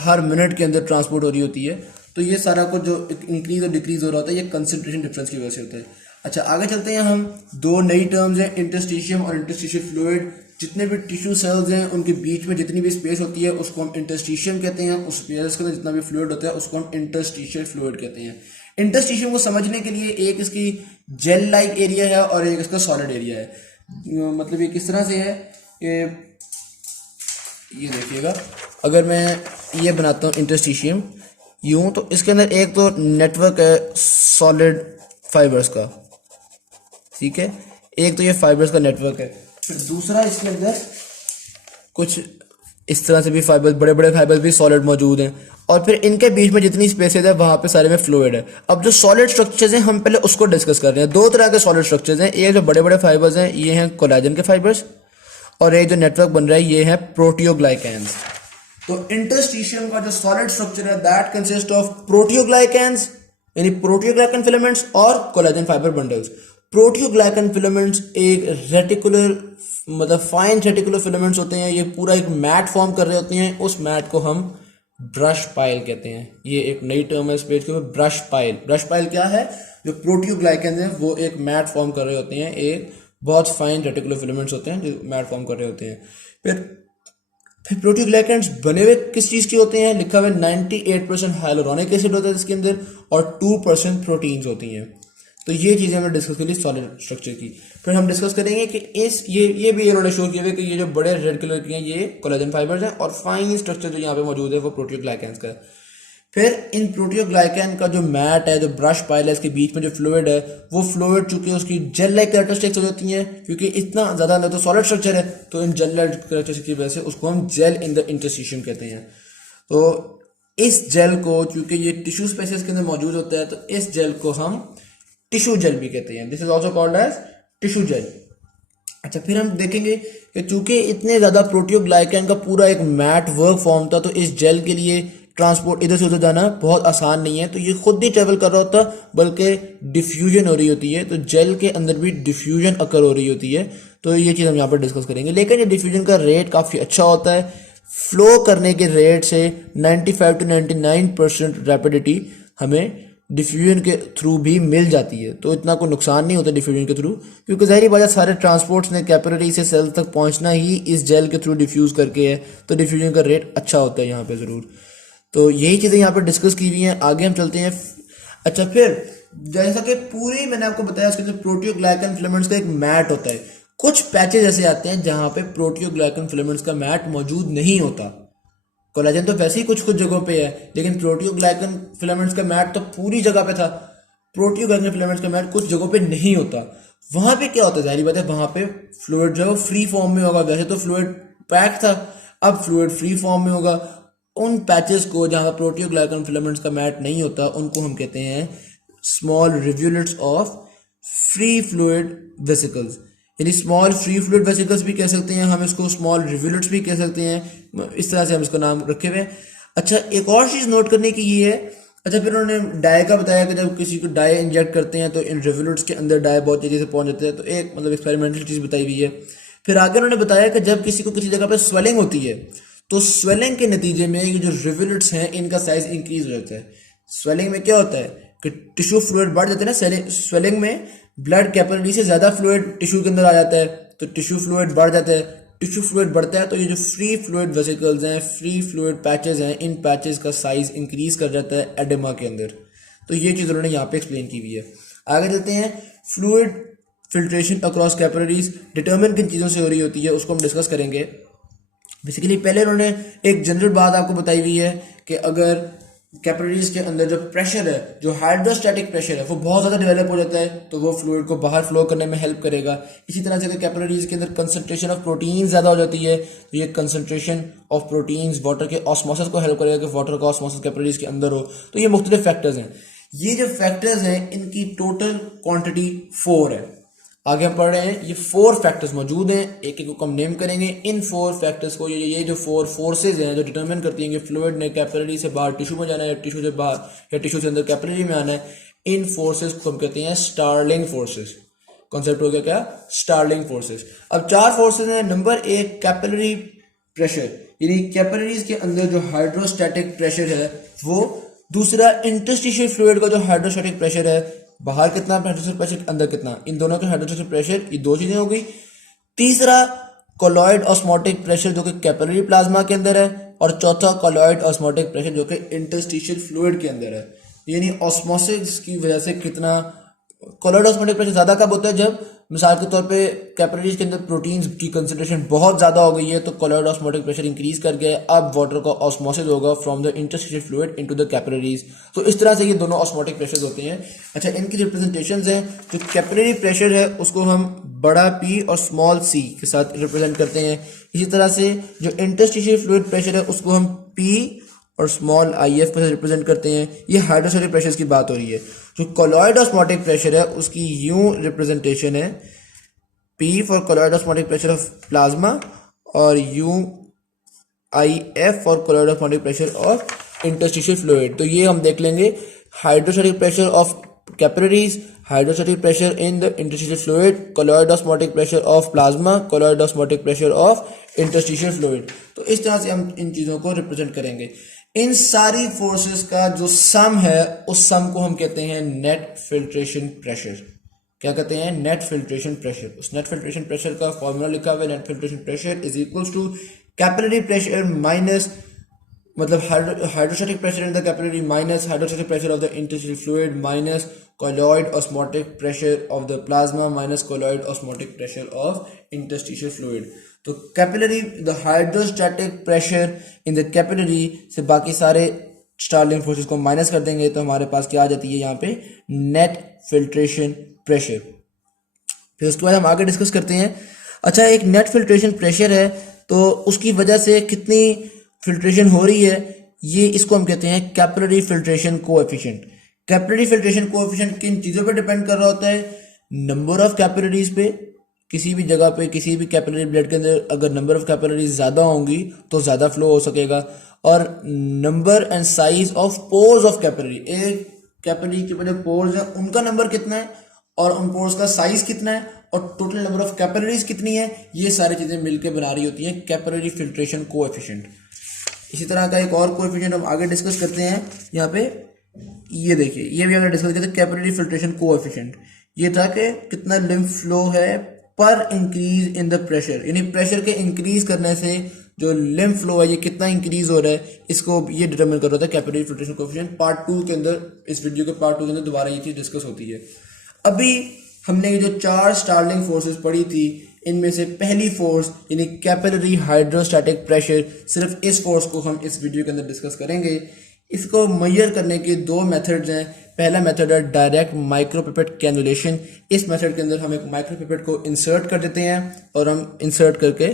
हर मिनट के अंदर ट्रांसपोर्ट हो रही होती है, तो ये सारा कुछ जो इंक्रीज और डिक्रीज हो रहा होता है ये कंसंट्रेशन डिफरेंस की वजह से होता है। अच्छा, आगे चलते हैं हम। दो नई टर्म्स हैं, इंटरस्टिशियम और इंटरस्टिशियल फ्लूइड। जितने भी टिश्यू सेल्स हैं उनके बीच में जितनी भी स्पेस होती है उसको हम इंटरस्टिशियम कहते हैं, उस स्पेस के अंदर जितना भी फ्लूइड होता है उसको हम इंटरस्टिशियल फ्लूइड कहते हैं। इंटरस्टिशियम को समझने के लिए एक इसकी जेल लाइक एरिया है और एक इसका सॉलिड एरिया है। मतलब ये किस तरह से है, ये देखिएगा, अगर मैं ये बनाता हूँ इंटरस्टिशियम यूं, तो इसके अंदर एक तो नेटवर्क है सॉलिड फाइबर्स का, ठीक है, एक तो ये फाइबर्स का नेटवर्क है, फिर दूसरा इसके अंदर कुछ इस तरह से भी फाइबर्स, बड़े बड़े फाइबर्स भी सॉलिड मौजूद हैं, और फिर इनके बीच में जितनी स्पेसेस है वहां पे सारे में फ्लूइड है। अब जो सॉलिड स्ट्रक्चर्स हैं हम पहले उसको डिस्कस कर रहे हैं। दो तरह के सॉलिड स्ट्रक्चर्स हैं, एक जो बड़े बड़े फाइबर्स हैं ये हैं कोलेजन के फाइबर्स, और एक जो नेटवर्क बन रहा है ये है प्रोटियोग्लाइकेंस। तो इंटरस्टिशियम का जो सॉलिड स्ट्रक्चर है दैट कंसिस्ट ऑफ प्रोटियोग्लाइकेंस यानी प्रोटियोग्लाइकन फिलामेंट्स और कोलेजन फाइबर बंडल्स। प्रोटियोग्लाइकन फिलामेंट्स एक रेटिकुलर, मतलब फाइन रेटिकुलर फिलामेंट्स होते हैं, ये पूरा एक मैट फॉर्म कर रहे होते हैं, उस मैट को हम ब्रश पाइल कहते हैं। ये एक नई टर्म है इस पेज के ऊपर, ब्रश पाइल। ब्रश पाइल क्या है? जो प्रोटियोग्लाइकन है वो एक मैट फॉर्म कर रहे होते हैं, एक बहुत फाइन रेटिकुलर फिलामेंट्स होते हैं जो मैट फॉर्म कर रहे होते हैं। फिर प्रोटियोग्लाइकेंस बने हुए किस चीज़ के होते हैं? लिखा हुआ 98% हाइलोरोनिक एसिड होता है इसके अंदर और 2% प्रोटीन्स होती हैं। तो ये चीज़ें हमने डिस्कस करी सॉलिड स्ट्रक्चर की। फिर हम डिस्कस करेंगे कि ये भी इन्होंने शो किया है कि ये जो बड़े रेड कलर के हैं ये कोलेजन फाइबर्स हैं और फाइन स्ट्रक्चर जो यहाँ पे मौजूद है वो प्रोटियोग्लाइकेंस का है। फिर इन प्रोटियोग्लाइकन का जो मैट है, जो ब्रश पाइल है, इसके बीच में जो फ्लूइड है, वो फ्लूइड चूंकि उसकी जेल लाइक कैरेक्टरिस्टिक्स हो जाती हैं, क्योंकि इतना ज़्यादा ना तो सॉलिड स्ट्रक्चर है, तो इन जेल लाइक कैरेक्टरिस्टिक्स की वजह से उसको हम जेल इन द इंटरस्टिशियम कहते हैं। तो इस जेल को, चूंकि ये टिश्यू स्पेसिस के अंदर मौजूद होता है, तो इस जेल को हम टिश्यू जेल भी कहते हैं। This is also called as tissue gel. अच्छा, फिर हम देखेंगे कि चूंकि इतने ज़्यादा प्रोटियोग्लाइकन का पूरा एक मैट वर्क फॉर्म था, तो इस जेल के लिए ट्रांसपोर्ट इधर से उधर जाना बहुत आसान नहीं है, तो ये खुद ही ट्रेवल कर रहा होता, बल्कि डिफ्यूजन हो रही होती है, तो जेल के अंदर भी डिफ्यूजन अकर हो रही होती है। तो ये चीज़ हम यहाँ पर डिस्कस करेंगे। लेकिन ये डिफ्यूजन का रेट काफ़ी अच्छा होता है। फ्लो करने के रेट से 95 to 99% रैपिडिटी हमें डिफ्यूजन के थ्रू भी मिल जाती है, तो इतना कोई नुकसान नहीं होता डिफ्यूजन के थ्रू, क्योंकि ज़ाहिर बात है सारे ट्रांसपोर्ट्स ने कैपिलरी से सेल तक पहुंचना ही इस जेल के थ्रू डिफ्यूज़ करके है, तो डिफ्यूजन का रेट अच्छा होता है यहाँ पे ज़रूर। तो यही चीज़ें यहाँ पे डिस्कस की हुई हैं। आगे हम चलते हैं। अच्छा, फिर जैसा कि पूरी मैंने आपको बताया, उसके अंदर प्रोटियोग्लाइकन फिलामेंट्स का एक मैट होता है। कुछ पैचेज ऐसे आते हैं जहाँ पे प्रोटियोग्लाइकन फिलामेंट्स का मैट मौजूद नहीं होता। कोलेजन तो वैसे ही कुछ कुछ जगहों पे है, लेकिन प्रोटियोग्लाइकन फिलामेंट्स का मैट तो पूरी जगह पे था। प्रोटियोग्लाइकन फिलामेंट्स का मैट कुछ जगहों पे नहीं होता। वहां पे क्या होता है, जाहिर बात है वहां पे फ्लूइड जो है फ्री फॉर्म में होगा। वैसे तो फ्लूइड पैक था, अब फ्लूइड फ्री फॉर्म में होगा। उन पैचेस को जहां प्रोटियोग्लाइकन फिलामेंट्स का मैट नहीं होता, उनको हम कहते हैं small rivulets of free fluid vesicles, यानी स्मॉल फ्री फ्लूइड वेसिकल्स भी कह सकते हैं हम इसको, स्मॉल रिव्यूलेट्स भी कह सकते हैं। इस तरह से हम इसका नाम रखे हुए हैं। अच्छा, एक और चीज़ नोट करने की ये है। अच्छा, फिर उन्होंने डाई का बताया कि जब किसी को डाई इंजेक्ट करते हैं तो इन रिव्यूलेट्स के अंदर डाई बहुत तेज़ी से पहुंच जाते हैं, तो एक मतलब एक्सपेरिमेंटल चीज़ बताई हुई है। फिर आगे उन्होंने बताया कि जब किसी को किसी जगह पर स्वेलिंग होती है, तो स्वेलिंग के नतीजे में ये जो रिव्यूलेट्स हैं इनका साइज इंक्रीज हो जाता है। स्वेलिंग में क्या होता है कि टिश्यू फ्लूइड बढ़ जाते हैं ना, स्वेलिंग में ब्लड कैपिलरी से ज़्यादा फ्लूइड टिश्यू के अंदर आ जाता है, तो टिश्यू फ्लूइड बढ़ जाता है। टिश्यू फ्लूइड बढ़ता है तो ये जो फ्री फ्लूइड वेसिकल्स हैं, फ्री फ्लूइड पैचेस हैं, इन पैचेस का साइज इंक्रीज कर जाता है एडेमा के अंदर। तो ये चीज़ उन्होंने यहाँ पे एक्सप्लेन की हुई है। आगे चलते हैं। Fluid filtration across capillaries determine किन चीज़ों से हो रही होती है, उसको हम डिस्कस करेंगे। बेसिकली पहले उन्होंने एक जनरल बात आपको बताई हुई है कि अगर कैपिलरीज के अंदर जो प्रेशर है, जो हाइड्रोस्टैटिक प्रेशर है, वो बहुत ज़्यादा डेवलप हो जाता है, तो वो फ्लूइड को बाहर फ्लो करने में हेल्प करेगा। इसी तरह से अगर कैपिलरीज के अंदर कंसंट्रेशन ऑफ प्रोटीन ज़्यादा हो जाती है, तो ये कंसंट्रेशन ऑफ प्रोटीन्स वाटर के ऑस्मोसिस को हेल्प करेगा कि वाटर का ऑस्मोसिस कैपिलरीज के अंदर हो। तो ये मुख्तलिफ फैक्टर्स हैं। ये जो फैक्टर्स हैं इनकी टोटल क्वान्टिटी 4 है। आगे हम पढ़ रहे हैं, ये 4 फैक्टर्स मौजूद हैं, एक एक को हम नेम करेंगे। इन 4 फैक्टर्स को, ये जो 4 फोर्सेज हैं जो डिटरमिन करती हैं कि फ्लूइड ने कैपिलरी से बाहर टिश्यू में जाना है, टिश्यू से बाहर या टिश्यू से अंदर कैपिलरी में आना है, इन फोर्सेज को हम कहते हैं स्टार्लिंग फोर्सेज। कॉन्सेप्ट हो गया क्या, स्टार्लिंग फोर्सेज। अब 4 फोर्सेज हैं। नंबर 1 कैपिलरी प्रेशर, यानी कैपिलरीज के अंदर जो हाइड्रोस्टैटिक प्रेशर है वो। दूसरा इंटरस्टिशियल फ्लूइड का जो हाइड्रोस्टैटिक प्रेशर है, बाहर कितना हाइड्रोस्टैटिक प्रेशर, अंदर कितना, इन दोनों के हाइड्रोस्टैटिक प्रेशर, ये 2 चीजें हो गई। तीसरा कोलॉइड ऑस्मोटिक प्रेशर जो कि कैपिलरी प्लाज्मा के अंदर है, और चौथा कोलॉइड ऑस्मोटिक प्रेशर जो कि इंटरस्टिशियल फ्लूइड के अंदर है। यानी ऑस्मोसिस की वजह से कितना कोलॉइड ऑस्मोटिक प्रेशर ज़्यादा कब होता है, जब मिसाल के तौर पे कैपिलरीज के अंदर प्रोटीन्स की कंसंट्रेशन बहुत ज़्यादा हो गई है, तो कोलॉइड ऑस्मोटिक प्रेशर इंक्रीज कर गया है। अब वाटर का ऑस्मोसिस होगा from the interstitial fluid into the capillaries. तो इस तरह से ये दोनों ऑस्मोटिक प्रेशर होते हैं। अच्छा, इनकी रिप्रेजेंटेशंस हैं। जो कैपिलरी प्रेशर है उसको हम बड़ा पी और स्मॉल सी के साथ रिप्रेजेंट करते हैं। इसी तरह से जो इंटरस्टिशियल फ्लूइड प्रेशर है उसको हम पी और स्मॉल आई एफ से रिप्रेजेंट करते हैं। ये हाइड्रोस्टैटिक प्रेशर की बात हो रही है। जो कोलॉइड ऑस्मोटिक प्रेशर है उसकी यूं रिप्रेजेंटेशन है, P for colloid osmotic pressure of plasma, और U I F for colloid osmotic pressure of interstitial fluid. तो ये हम देख लेंगे, hydrostatic pressure of capillaries, hydrostatic pressure in the interstitial fluid, colloid osmotic pressure of plasma, colloid osmotic pressure of interstitial fluid. तो इस तरह से हम इन चीज़ों को रिप्रेजेंट करेंगे। इन सारी फोर्सेस का जो सम है, उस सम को हम कहते हैं नेट फिल्ट्रेशन प्रेशर। क्या कहते हैं, नेट फिल्ट्रेशन प्रेशर। उस नेट फिल्ट्रेशन प्रेशर का फॉर्मूला लिखा हुआ है, net filtration pressure is equals to capillary pressure minus, मतलब hydrostatic pressure in the capillary minus hydrostatic pressure of the interstitial fluid minus colloid osmotic pressure of the plasma minus colloid osmotic pressure of interstitial fluid. तो capillary, the hydrostatic pressure in the capillary से बाकी सारे Starling forces को minus कर देंगे, तो हमारे पास क्या आ जाती है यहाँ पे, नेट फिल्ट्रेशन प्रेशर। फिर उसके बाद हम आगे डिस्कस करते हैं। अच्छा, एक नेट फिल्ट्रेशन प्रेशर है, तो उसकी वजह से कितनी फिल्ट्रेशन हो रही है, ये इसको हम कहते हैं capillary filtration coefficient. Capillary filtration coefficient किन चीज़ों पे डिपेंड कर रहा होता है? नंबर ऑफ कैपिलरीज पे। किसी भी जगह पे किसी भी कैपिलरी ब्लड के अंदर अगर नंबर ऑफ कैपिलरीज ज़्यादा होंगी तो ज़्यादा फ्लो हो सकेगा। और number and size of pores of capillary, एक कैपिलरी के बड़े पोर्स हैं उनका नंबर कितना है और उन पोर्स का साइज कितना है और टोटल नंबर ऑफ कैपिलरीज कितनी है, ये सारी चीज़ें मिलकर बना रही होती हैं कैपिलरी फिल्ट्रेशन कोएफिशिएंट। इसी तरह का एक और कोएफिशिएंट हम आगे डिस्कस करते हैं यहाँ पे। ये देखिए, ये भी अगर डिस्कस करते हैं कैपिलरी फिल्ट्रेशन कोएफिशिएंट, ये था कि कितना लिम्फ फ्लो है पर इंक्रीज इन द प्रेशर, यानी प्रेशर के इंक्रीज करने से जो लिम्फ फ्लो है ये कितना इंक्रीज हो रहा है, इसको ये डिटरमिन कर रहा था कैपिलरी फिल्ट्रेशन कोएफिशिएंट। पार्ट 2 के अंदर, इस वीडियो के पार्ट 2 के अंदर दोबारा ये चीज़ डिस्कस होती है। अभी हमने ये जो 4 स्टार्लिंग फोर्सेस पढ़ी थी, इनमें से पहली फोर्स यानी कैपिलरी हाइड्रोस्टैटिक प्रेशर, सिर्फ इस फोर्स को हम इस वीडियो के अंदर डिस्कस करेंगे। इसको मेजर करने के 2 मेथड्स हैं। पहला मेथड है डायरेक्ट माइक्रोपिपेट कैनुलेशन। इस मेथड के अंदर हम एक माइक्रोपिपेट को इंसर्ट कर देते हैं और हम इंसर्ट करके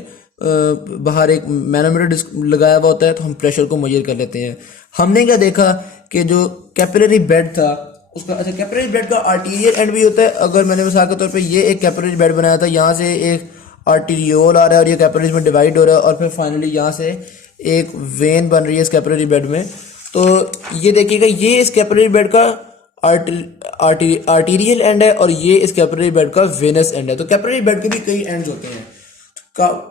बाहर एक मैनोमीटर लगाया हुआ होता है तो हम प्रेशर को मेजर कर लेते हैं। हमने क्या देखा कि जो कैपिलरी बेड था उसका, अच्छा कैपिलरी बेड का आर्टीरियल एंड भी होता है। अगर मैंने मिसाल के तौर पे ये एक कैपिलरी बेड बनाया था, यहाँ से एक आर्टीरियोल आ रहा है और ये कैपिलरीज में डिवाइड हो रहा है और फिर फाइनली यहाँ से एक वेन बन रही है इस कैपिलरी बेड में। तो ये देखिएगा, ये इस कैपिलरी बेड का आर्टीरियल एंड है और ये इस कैपिलरी बेड का वेनस एंड है। तो कैपिलरी बेड के भी कई एंड्स होते हैं।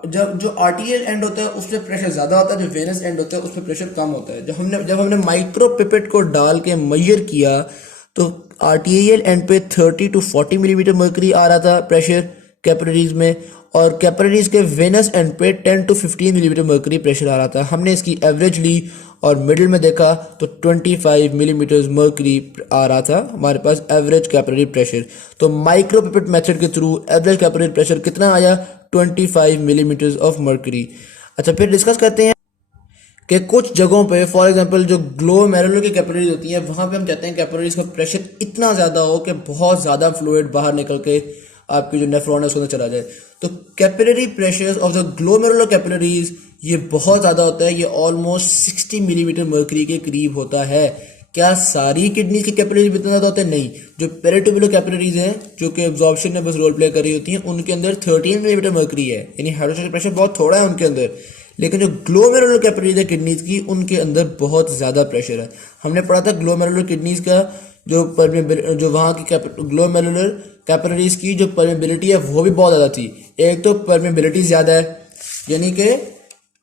जब जो आर्टीरियल एंड होता है उस पर प्रेशर ज़्यादा होता है, जो वेनस एंड होता है उस पर प्रेशर कम होता है। जब हमने माइक्रो पिपेट को डाल के मेजर किया तो आर्टीरियल एंड पे 30 to 40 मिलीमीटर मर्करी आ रहा था प्रेशर कैपिलरीज में, और कैपिलरीज के वेनस एंड पे 10 to 15 मिलीमीटर मर्करी प्रेशर आ रहा था। हमने इसकी एवरेज ली और मिडिल में देखा तो 25 मिलीमीटर मर्करी आ रहा था हमारे पास एवरेज कैपिलरी प्रेशर। तो माइक्रो पिपेट मेथड के थ्रू एवरेज कैपिलरी प्रेशर कितना आया? 25 मिलीमीटर ऑफ मर्करी। अच्छा, फिर डिस्कस करते हैं कि कुछ जगहों पे फॉर एग्जांपल जो ग्लोमेरुलर की कैपिलरीज होती हैं वहाँ पे हम चाहते हैं कैपिलरीज का प्रेशर इतना ज़्यादा हो कि बहुत ज़्यादा फ्लूइड बाहर निकल के आपकी जो नेफ्रॉन है उसके अंदर चला जाए। तो capillary pressure of the glomerular capillaries ये बहुत ज़्यादा होता है, ये ऑलमोस्ट 60 मिलीमीटर मर्करी के करीब होता है। क्या सारी किडनीज की कैपिलरीज इतना ज़्यादा होता है? नहीं। जो पेरिटुबुलर कैपिलरीज हैं जो कि एब्जॉर्प्शन में बस रोल प्ले कर रही होती हैं उनके अंदर 13 मिलीमीटर मर्करी है, यानी हाइड्रोस्टैटिक प्रेशर बहुत थोड़ा है उनके अंदर। लेकिन जो ग्लोमेरुलर कैपिलरीज है किडनीज की, उनके अंदर बहुत ज़्यादा प्रेशर है। हमने पढ़ा था ग्लोमेरुलर किडनीज का जो वहाँ की ग्लोमेरुलर कैपिलरीज की जो परमेबिलिटी है वो भी बहुत ज़्यादा थी। एक तो परमेबिलिटी ज़्यादा है, यानी कि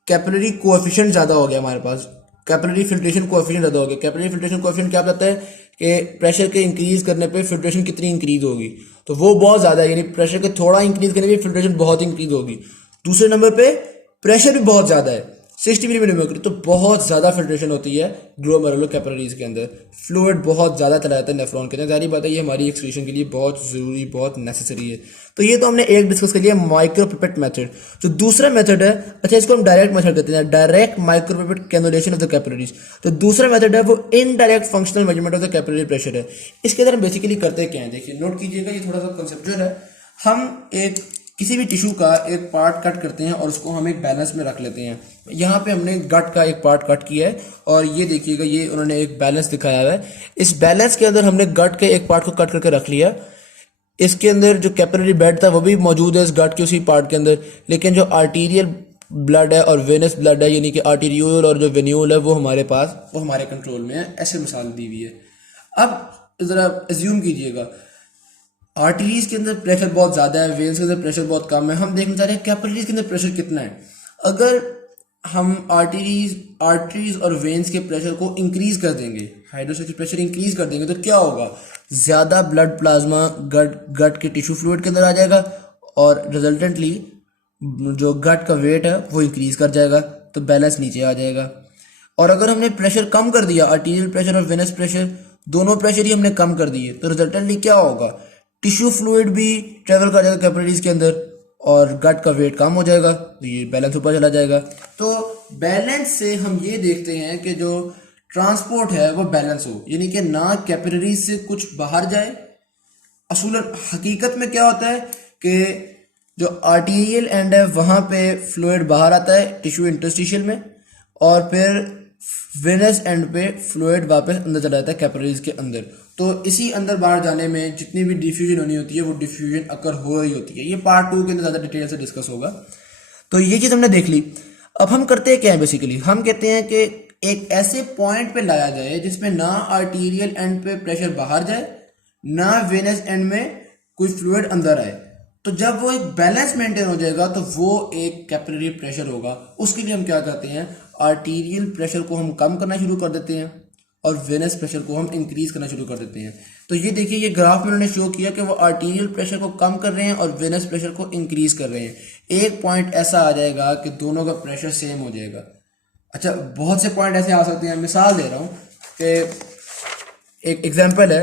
कैपिलरी कोएफिशिएंट ज़्यादा हो गया हमारे पास, कैपिलरी फिल्ट्रेशन कोएफिशिएंट ज़्यादा हो गया। कैपिलरी फिल्ट्रेशन कोएफिशिएंट क्या बताता है कि प्रेशर के इंक्रीज करने पे फिल्ट्रेशन कितनी इंक्रीज होगी, तो वो बहुत ज़्यादा है, यानी प्रेशर के थोड़ा इंक्रीज करने पे फिल्ट्रेशन बहुत इंक्रीज होगी। दूसरे नंबर पे प्रेशर भी बहुत ज़्यादा है, 60 मिलीमीटर मर्करी, तो बहुत ज़्यादा फिल्ट्रेशन होती है ग्लोमेरुलर कैपिलरीज के अंदर। फ्लूइड बहुत ज़्यादा चला जाता है नेफ्रॉन के अंदर। जारी बात है ये हमारी एक्सक्रीशन के लिए बहुत ज़रूरी, बहुत नेसेसरी है। तो ये तो हमने एक डिस्कस कर लिया माइक्रोपिपेट मेथड। जो दूसरा मेथड है, अच्छा इसको हम डायरेक्ट मेथड कहते हैं, direct micropipette cannulation of the capillaries. तो दूसरा मेथड है वो indirect functional measurement of the capillary pressure है। इसके अंदर हम बेसिकली करते क्या है, देखिए नोट कीजिएगा, ये थोड़ा सा कंसेप्चुअल है। हम एक किसी भी टिश्यू का एक पार्ट कट करते हैं और उसको हम एक बैलेंस में रख लेते हैं। यहाँ पे हमने गट का एक पार्ट कट किया है और ये देखिएगा ये उन्होंने एक बैलेंस दिखाया हुआ है। इस बैलेंस के अंदर हमने गट के एक पार्ट को कट करके रख लिया। इसके अंदर जो कैपिलरी बेड था वो भी मौजूद है इस गट के उसी पार्ट के अंदर, लेकिन जो आर्टीरियल ब्लड है और वेनस ब्लड है, यानी कि आर्टीरियोल और जो वेन्यूल है वो हमारे पास, वो हमारे कंट्रोल में है। ऐसे मिसाल दी हुई है। अब ज़रा एज्यूम कीजिएगा आर्टरीज के अंदर प्रेशर बहुत ज़्यादा है, वेन्स के अंदर प्रेशर बहुत कम है। हम देखना चाह रहे हैं कैपिलरीज के अंदर प्रेशर कितना है। अगर हम आर्टरीज और वेन्स के प्रेशर को इंक्रीज कर देंगे, हाइड्रोस्टैटिक प्रेशर इंक्रीज कर देंगे, तो क्या होगा? ज़्यादा ब्लड प्लाज्मा गट के टिश्यू फ्लूइड के अंदर आ जाएगा और रिजल्टेंटली जो गट का वेट है वो इंक्रीज कर जाएगा, तो बैलेंस नीचे आ जाएगा। और अगर हमने प्रेशर कम कर दिया, आर्टीरियल प्रेशर और वेनस प्रेशर दोनों प्रेशर ही हमने कम कर दिए, तो रिजल्टेंटली क्या होगा? टिश्यू फ्लूइड भी ट्रेवल कर जाएगा कैपिलरीज के अंदर और गट का वेट कम हो जाएगा, तो ये बैलेंस ऊपर चला जाएगा। तो बैलेंस से हम ये देखते हैं कि जो ट्रांसपोर्ट है वो बैलेंस हो, यानी कि ना कैपिलरीज से कुछ बाहर जाए। असूलन हकीकत में क्या होता है कि जो आर्टीरियल एंड है वहाँ पे फ्लूइड बाहर आता है टिश्यू इंटरस्टिशियल में, और फिर वेनस एंड पे फ्लूइड वापस अंदर चला जाता है कैपिलरीज के अंदर। तो इसी अंदर बाहर जाने में जितनी भी डिफ्यूजन होनी होती है वो डिफ्यूजन अकर हो रही होती है। ये पार्ट 2 के अंदर ज़्यादा डिटेल से डिस्कस होगा। तो ये चीज़ हमने देख ली। अब हम करते हैं क्या है, बेसिकली हम कहते हैं कि एक ऐसे पॉइंट पे लाया जाए जिसमें ना आर्टीरियल एंड पे प्रेशर बाहर जाए ना वेनस एंड में कोई फ्लूइड अंदर आए। तो जब वो एक बैलेंस मेंटेन हो जाएगा तो वो एक कैपिलरी प्रेशर होगा। उसके लिए हम क्या करते हैं, आर्टीरियल प्रेशर को हम कम करना शुरू कर देते हैं और वेनस प्रेशर को हम इंक्रीज करना शुरू कर देते हैं। तो ये देखिए, ये ग्राफ में उन्होंने शो किया कि वो आर्टीरियल प्रेशर को कम कर रहे हैं और वेनस प्रेशर को इंक्रीज कर रहे हैं। एक पॉइंट ऐसा आ जाएगा कि दोनों का प्रेशर सेम हो जाएगा। अच्छा, बहुत से पॉइंट ऐसे आ सकते हैं। मिसाल दे रहा हूँ कि एक एग्जांपल है,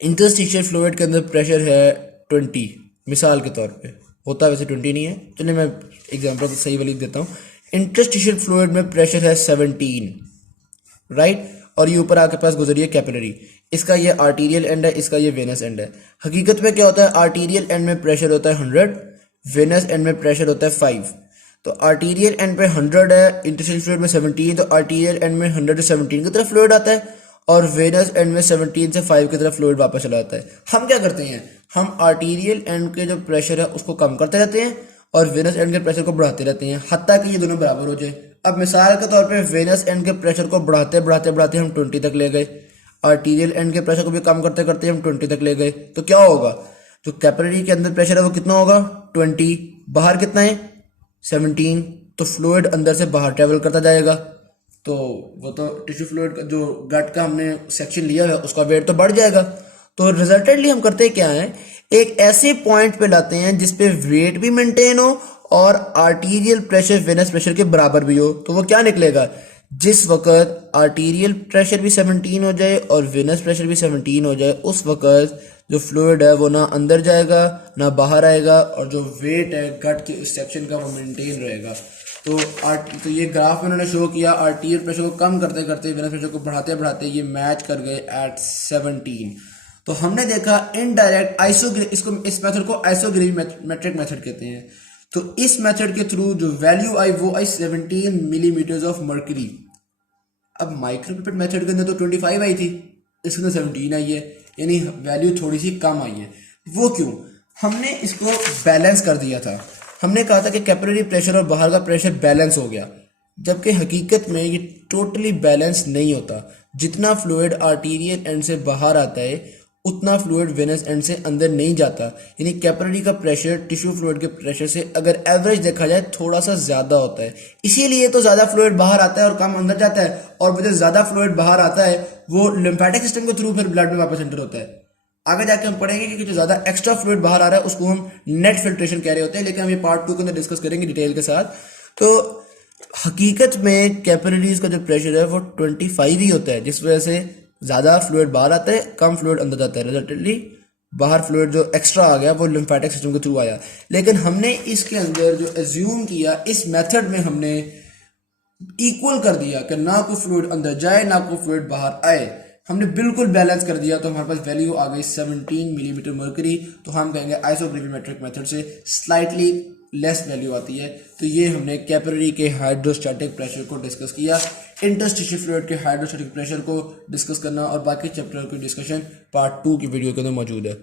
इंटरस्टिशियल फ्लूइड के अंदर प्रेशर है 20, मिसाल के तौर पे। होता वैसे 20 नहीं है, चलिए मैं एग्जांपल सही वाली देता हूँ। इंटरस्टिशियल फ्लूइड में प्रेशर है 17, राइट, और ये ऊपर आके पास गुजरी है कैपिलरी। इसका ये आर्टीरियल एंड है, इसका ये वेनस एंड है। हकीकत में क्या होता है, आर्टीरियल एंड में प्रेशर होता है 100, वेनस एंड में प्रेशर होता है 5। तो आर्टीरियल एंड पे 100 है, इंटरस्टिशियल फ्लूइड में 17, तो आर्टीरियल एंड में 100 से 17 की तरफ फ्लूइड आता है और वेनस एंड में 17 से 5 की तरफ फ्लूइड वापस चला जाता है। हम क्या करते हैं, हम आर्टीरियल एंड के जो प्रेशर है उसको कम करते रहते हैं और वेनस एंड के प्रेशर को बढ़ाते रहते हैं हत्ता कि ये दोनों बराबर हो जाए। अब मिसाल के तौर पे वेनस एंड के प्रेशर को बढ़ाते बढ़ाते बढ़ाते हम 20 तक ले गए, आर्टीरियल एंड के प्रेशर को भी कम करते करते हम 20 तक ले गए। तो क्या होगा, जो कैपिलरी के अंदर प्रेशर है वो कितना होगा 20, बाहर कितना है 17। तो फ्लूइड अंदर से बाहर ट्रेवल करता जाएगा। तो वो तो टिश्यू फ्लूइड का जो गट का हमने सेक्शन लिया है उसका वेट तो बढ़ जाएगा। तो रिजल्टेडली हम करते क्या है, एक ऐसे पॉइंट पे लाते हैं जिसपे वेट भी मेंटेन हो और आर्टीरियल प्रेशर वेनस प्रेशर के बराबर भी हो। तो वो क्या निकलेगा, जिस वक्त आर्टीरियल प्रेशर भी 17 हो जाए और वेनस प्रेशर भी 17 हो जाए, उस वक्त जो फ्लूइड है वो ना अंदर जाएगा ना बाहर आएगा और जो वेट है गट के उस सेक्शन का वो मेंटेन रहेगा। तो ये ग्राफ में उन्होंने शो किया, आर्टीरियल प्रेशर को कम करते करते वेनस प्रेशर को बढ़ाते बढ़ाते ये मैच कर गए एट 17। तो हमने देखा इनडायरेक्ट इसको इस मेथड को आइसोग्राफिमेट्रिक मेथड कहते हैं। तो इस मेथड के थ्रू जो वैल्यू आई वो आई 17 मिलीमीटर्स ऑफ मर्करी। अब माइक्रोपिपेट मेथड के अंदर तो 25 आई थी, इसके अंदर 17 आई है, यानी वैल्यू थोड़ी सी कम आई है। वो क्यों, हमने इसको बैलेंस कर दिया था। हमने कहा था कि कैपिलरी प्रेशर और बाहर का प्रेशर बैलेंस हो गया, जबकि हकीकत में ये टोटली बैलेंस नहीं होता। जितना फ्लूइड आर्टीरियल एंड से बाहर आता है उतना फ्लूइड वेनस एंड से अंदर नहीं जाता। यानी कैपिलरी का प्रेशर टिश्यू फ्लूइड के प्रेशर से अगर एवरेज देखा जाए थोड़ा सा ज्यादा होता है, इसीलिए तो ज्यादा फ्लूइड बाहर आता है और कम अंदर जाता है। और वो जो ज्यादा फ्लूइड बाहर आता है वो लिम्फेटिक सिस्टम के थ्रू फिर ब्लड में वापस एंटर होता है। आगे जाके हम पढ़ेंगे कि जो ज्यादा एक्स्ट्रा फ्लूइड बाहर आ रहा है उसको हम नेट फिल्ट्रेशन कह रहे होते हैं, लेकिन हम ये पार्ट 2 के अंदर डिस्कस करेंगे डिटेल के साथ। तो हकीकत में कैपिलरीज का जो प्रेशर है वो 25 ही होता है, जिस वजह से ज्यादा फ्लूइड बाहर आता है कम फ्लूइड अंदर जाता है। रिजल्टेडली बाहर फ्लूइड जो एक्स्ट्रा आ गया वो लिम्फेटिक सिस्टम के थ्रू आया। लेकिन हमने इसके अंदर जो एज्यूम किया, इस मेथड में हमने इक्वल कर दिया कि ना कोई फ्लूइड अंदर जाए ना कोई फ्लूइड बाहर आए। हमने बिल्कुल बैलेंस कर दिया। तो हमारे पास वैल्यू आ गई 17 मिलीमीटर मर्करी। तो हम कहेंगे आइसोग्राफिमेट्रिक मेथड से स्लाइटली लेस वैल्यू आती है। तो ये हमने कैपिलरी के हाइड्रोस्टैटिक प्रेशर को डिस्कस किया, इंटरस्टिशियल फ्लूइड के हाइड्रोस्टैटिक प्रेशर को डिस्कस करना और बाकी चैप्टर की डिस्कशन पार्ट 2 की वीडियो के अंदर मौजूद है।